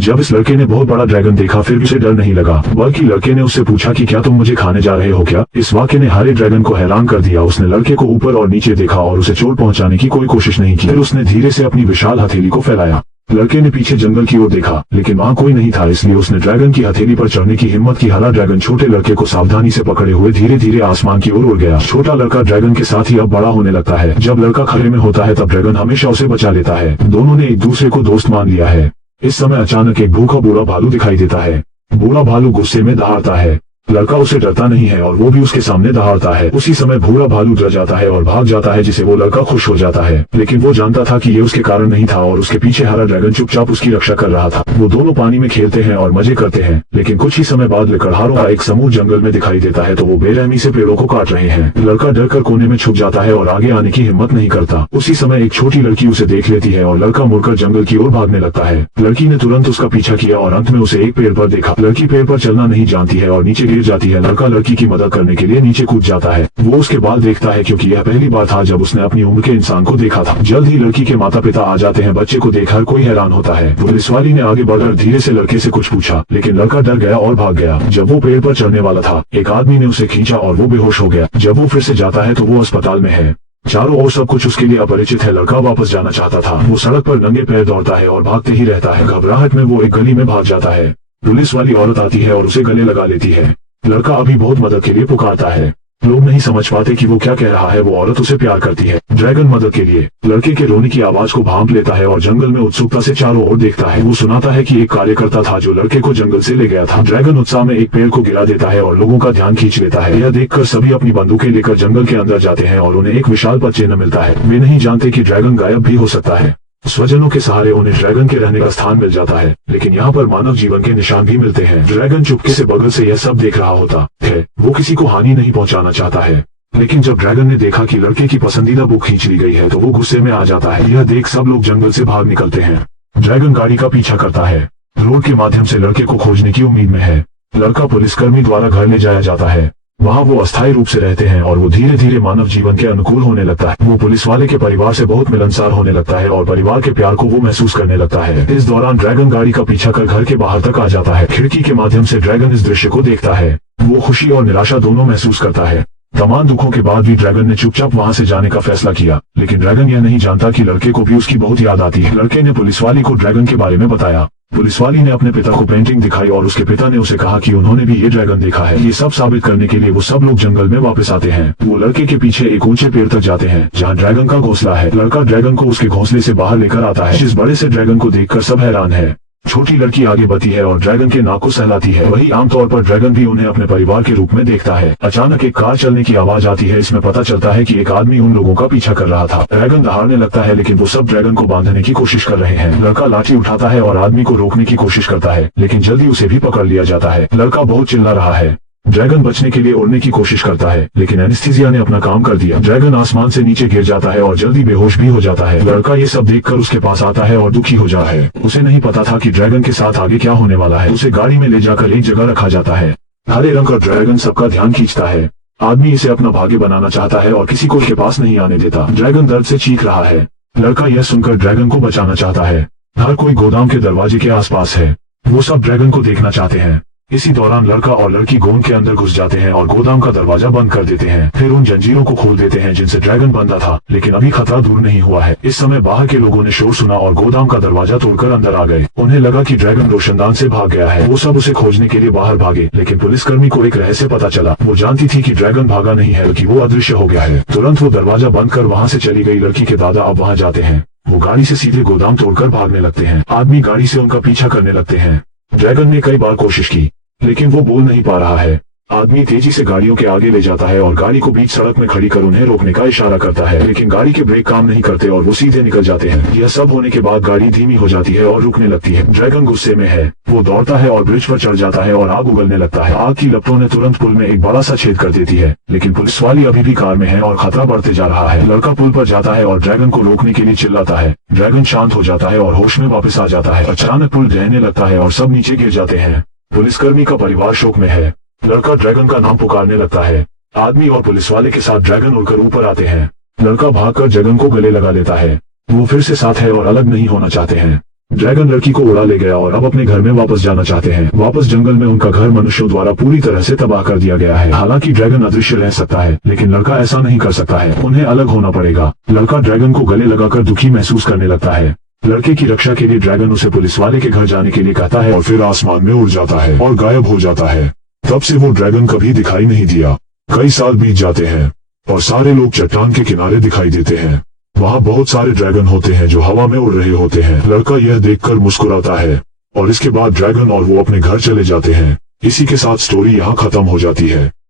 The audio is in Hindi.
जब इस लड़के ने बहुत बड़ा ड्रैगन देखा फिर भी उसे डर नहीं लगा, बल्कि लड़के ने उससे पूछा कि क्या तुम मुझे खाने जा रहे हो क्या। इस वाक्य ने हरे ड्रैगन को हैरान कर दिया। उसने लड़के को ऊपर और नीचे देखा और उसे चोट पहुंचाने की कोई कोशिश नहीं की। फिर उसने धीरे से अपनी विशाल हथेली को फैलाया। लड़के ने पीछे जंगल की ओर देखा, लेकिन वहाँ कोई नहीं था, इसलिए उसने ड्रैगन की हथेली पर चढ़ने की हिम्मत की। हरा ड्रैगन छोटे लड़के को सावधानी से पकड़े हुए धीरे धीरे आसमान की ओर उड़ गया। छोटा लड़का ड्रैगन के साथ ही अब बड़ा होने लगता है। जब लड़का खतरे में होता है तब ड्रैगन हमेशा उसे बचा लेता है। दोनों ने एक दूसरे को दोस्त मान लिया है। इस समय अचानक एक भूखा बूढ़ा भालू दिखाई देता है। बूढ़ा भालू गुस्से में दहाड़ता है। लड़का उसे डरता नहीं है और वो भी उसके सामने दहाड़ता है। उसी समय बूढ़ा भालू डर जाता है और भाग जाता है, जिसे वो लड़का खुश हो जाता है। लेकिन वो जानता था कि ये उसके कारण नहीं था और उसके पीछे हरा ड्रैगन चुपचाप उसकी रक्षा कर रहा था। वो दोनों पानी में खेलते हैं और मजे करते हैं, लेकिन कुछ ही समय बाद लकड़हारों का एक समूह जंगल में दिखाई देता है तो वो बेरहमी से पेड़ों को काट रहे हैं। लड़का डरकर कोने में छुप जाता है और आगे आने की हिम्मत नहीं करता। उसी समय एक छोटी लड़की उसे देख लेती है और लड़का मुड़कर जंगल की ओर भागने लगता है। लड़की ने तुरंत उसका पीछा किया और अंत में उसे एक पेड़ पर देखा। लड़की पेड़ पर चलना नहीं जानती है और नीचे गिर जाती है। लड़का लड़की की मदद करने के लिए नीचे कूद जाता है। वो उसके बाल देखता है क्योंकि यह पहली बार था जब उसने अपनी उम्र के इंसान को देखा था। जल्द ही लड़की के माता पिता आ जाते हैं। बच्चे को देखकर कोई हैरान होता है। पुलिस वाली ने आगे बढ़कर धीरे से लड़के से कुछ पूछा, लेकिन लड़का डर गया और भाग गया। जब वो पेड़ पर चढ़ने वाला था, एक आदमी ने उसे खींचा और वो बेहोश हो गया। जब वो फिर से जाता है तो वो अस्पताल में है। चारों ओर सब कुछ उसके लिए अपरिचित है। लड़का वापस जाना चाहता था। वो सड़क पर नंगे पैर दौड़ता है और भागते ही रहता है। घबराहट में वो एक गली में भाग जाता है। पुलिस वाली औरत आती है और उसे गले लगा लेती है। लड़का अभी बहुत मदद के लिए पुकारता है। लोग नहीं समझ पाते कि वो क्या कह रहा है। वो औरत उसे प्यार करती है। ड्रैगन मदद के लिए लड़के के रोने की आवाज को भांप लेता है और जंगल में उत्सुकता से चारों ओर देखता है। वो सुनाता है कि एक कार्यकर्ता था जो लड़के को जंगल से ले गया था। ड्रैगन उत्साह में एक पेड़ को गिरा देता है और लोगों का ध्यान खींच लेता है। यह देखकर सभी अपनी बंदूकें लेकर जंगल के अंदर जाते हैं और उन्हें एक विशाल पद चिन्ह मिलता है। वे नहीं जानते कि ड्रैगन गायब भी हो सकता है। स्वजनों के सहारे उन्हें ड्रैगन के रहने का स्थान मिल जाता है, लेकिन यहाँ पर मानव जीवन के निशान भी मिलते हैं। ड्रैगन चुपके से बगल से यह सब देख रहा होता है। वो किसी को हानि नहीं पहुंचाना चाहता है, लेकिन जब ड्रैगन ने देखा कि लड़के की पसंदीदा बुक खींच ली गई है तो वो गुस्से में आ जाता है। यह देख सब लोग जंगल से भाग निकलते हैं। ड्रैगन गाड़ी का पीछा करता है। रोड के माध्यम से लड़के को खोजने की उम्मीद में है। लड़का पुलिसकर्मी द्वारा घर ले जाया जाता है। वहाँ वो अस्थायी रूप से रहते हैं और वो धीरे धीरे मानव जीवन के अनुकूल होने लगता है। वो पुलिस वाले के परिवार से बहुत मिलनसार होने लगता है और परिवार के प्यार को वो महसूस करने लगता है। इस दौरान ड्रैगन गाड़ी का पीछा कर घर के बाहर तक आ जाता है। खिड़की के माध्यम से ड्रैगन इस दृश्य को देखता है। वो खुशी और निराशा दोनों महसूस करता है। तमाम दुखों के बाद भी ड्रैगन ने चुपचाप वहाँ से जाने का फैसला किया, लेकिन ड्रैगन यह नहीं जानता कि लड़के को भी उसकी बहुत याद आती है। लड़के ने पुलिस वाली को ड्रैगन के बारे में बताया। पुलिस वाली ने अपने पिता को पेंटिंग दिखाई और उसके पिता ने उसे कहा कि उन्होंने भी ये ड्रैगन देखा है। ये सब साबित करने के लिए वो सब लोग जंगल में वापस आते हैं। वो लड़के के पीछे एक ऊंचे पेड़ तक जाते हैं जहाँ ड्रैगन का घोंसला है। लड़का ड्रैगन को उसके घोंसले से बाहर लेकर आता है। इस बड़े से ड्रैगन को देखकर सब हैरान है। छोटी लड़की आगे बढ़ती है और ड्रैगन के नाक को सहलाती है। वही आमतौर पर ड्रैगन भी उन्हें अपने परिवार के रूप में देखता है। अचानक एक कार चलने की आवाज आती है। इसमें पता चलता है कि एक आदमी उन लोगों का पीछा कर रहा था। ड्रैगन दहाड़ने लगता है, लेकिन वो सब ड्रैगन को बांधने की कोशिश कर रहे हैं। लड़का लाठी उठाता है और आदमी को रोकने की कोशिश करता है, लेकिन जल्दी उसे भी पकड़ लिया जाता है। लड़का बहुत चिल्ला रहा है। ड्रैगन बचने के लिए उड़ने की कोशिश करता है, लेकिन एनेस्थीसिया ने अपना काम कर दिया। ड्रैगन आसमान से नीचे गिर जाता है और जल्दी बेहोश भी हो जाता है। लड़का ये सब देखकर उसके पास आता है और दुखी हो जाता है। उसे नहीं पता था कि ड्रैगन के साथ आगे क्या होने वाला है। उसे गाड़ी में ले जाकर एक जगह रखा जाता है। हरे रंग का ड्रैगन सबका ध्यान खींचता है। आदमी इसे अपना भाग्य बनाना चाहता है और किसी को इसके पास नहीं आने देता। ड्रैगन दर्द से चीख रहा है। लड़का यह सुनकर ड्रैगन को बचाना चाहता है। हर कोई गोदाम के दरवाजे के आसपास है। वो सब ड्रैगन को देखना चाहते हैं। इसी दौरान लड़का और लड़की गोंद के अंदर घुस जाते हैं और गोदाम का दरवाजा बंद कर देते हैं। फिर उन जंजीरों को खोल देते हैं जिनसे ड्रैगन बंधा था, लेकिन अभी खतरा दूर नहीं हुआ है। इस समय बाहर के लोगों ने शोर सुना और गोदाम का दरवाजा तोड़कर अंदर आ गए। उन्हें लगा कि ड्रैगन रोशनदान से भाग गया है। वो सब उसे खोजने के लिए बाहर भागे, लेकिन पुलिसकर्मी को एक रहस्य पता चला। वो जानती थी कि ड्रैगन भागा नहीं है, बल्कि वो अदृश्य हो गया है। तुरंत वो दरवाजा बंद कर वहाँ से चली गई। लड़की के दादा अब वहाँ जाते हैं। वो गाड़ी से सीधे गोदाम तोड़कर भागने लगते हैं। आदमी गाड़ी से उनका पीछा करने लगते हैं। ड्रैगन ने कई बार कोशिश की, लेकिन वो बोल नहीं पा रहा है। आदमी तेजी से गाड़ियों के आगे ले जाता है और गाड़ी को बीच सड़क में खड़ी कर उन्हें रोकने का इशारा करता है, लेकिन गाड़ी के ब्रेक काम नहीं करते और वो सीधे निकल जाते हैं। यह सब होने के बाद गाड़ी धीमी हो जाती है और रुकने लगती है। ड्रैगन गुस्से में है। वो दौड़ता है और ब्रिज पर चढ़ जाता है और आग उगलने लगता है। आग की लपटों ने तुरंत पुल में एक बड़ा सा छेद कर देती है, लेकिन पुलिस वाली अभी भी कार में है और खतरा बढ़ते जा रहा है। लड़का पुल पर जाता है और ड्रैगन को रोकने के लिए चिल्लाता है। ड्रैगन शांत हो जाता है और होश में वापस आ जाता है। अचानक पुल ढहने लगता है और सब नीचे गिर जाते हैं। पुलिसकर्मी का परिवार शोक में है। लड़का ड्रैगन का नाम पुकारने लगता है। आदमी और पुलिस वाले के साथ ड्रैगन उड़कर ऊपर आते हैं। लड़का भागकर ड्रैगन को गले लगा लेता है। वो फिर से साथ है और अलग नहीं होना चाहते हैं। ड्रैगन लड़की को उड़ा ले गया और अब अपने घर में वापस जाना चाहते हैं। वापस जंगल में उनका घर मनुष्यों द्वारा पूरी तरह से तबाह कर दिया गया है। हालांकि ड्रैगन अदृश्य रह सकता है, लेकिन लड़का ऐसा नहीं कर सकता है। उन्हें अलग होना पड़ेगा। लड़का ड्रैगन को गले लगाकर दुखी महसूस करने लगता है। लड़के की रक्षा के लिए ड्रैगन उसे पुलिस वाले के घर जाने के लिए कहता है और फिर आसमान में उड़ जाता है और गायब हो जाता है। तब से वो ड्रैगन कभी दिखाई नहीं दिया। कई साल बीत जाते हैं और सारे लोग चट्टान के किनारे दिखाई देते हैं। वहाँ बहुत सारे ड्रैगन होते हैं जो हवा में उड़ रहे होते हैं। लड़का यह देखकर मुस्कुराता है और इसके बाद ड्रैगन और वो अपने घर चले जाते हैं। इसी के साथ स्टोरी यहाँ खत्म हो जाती है।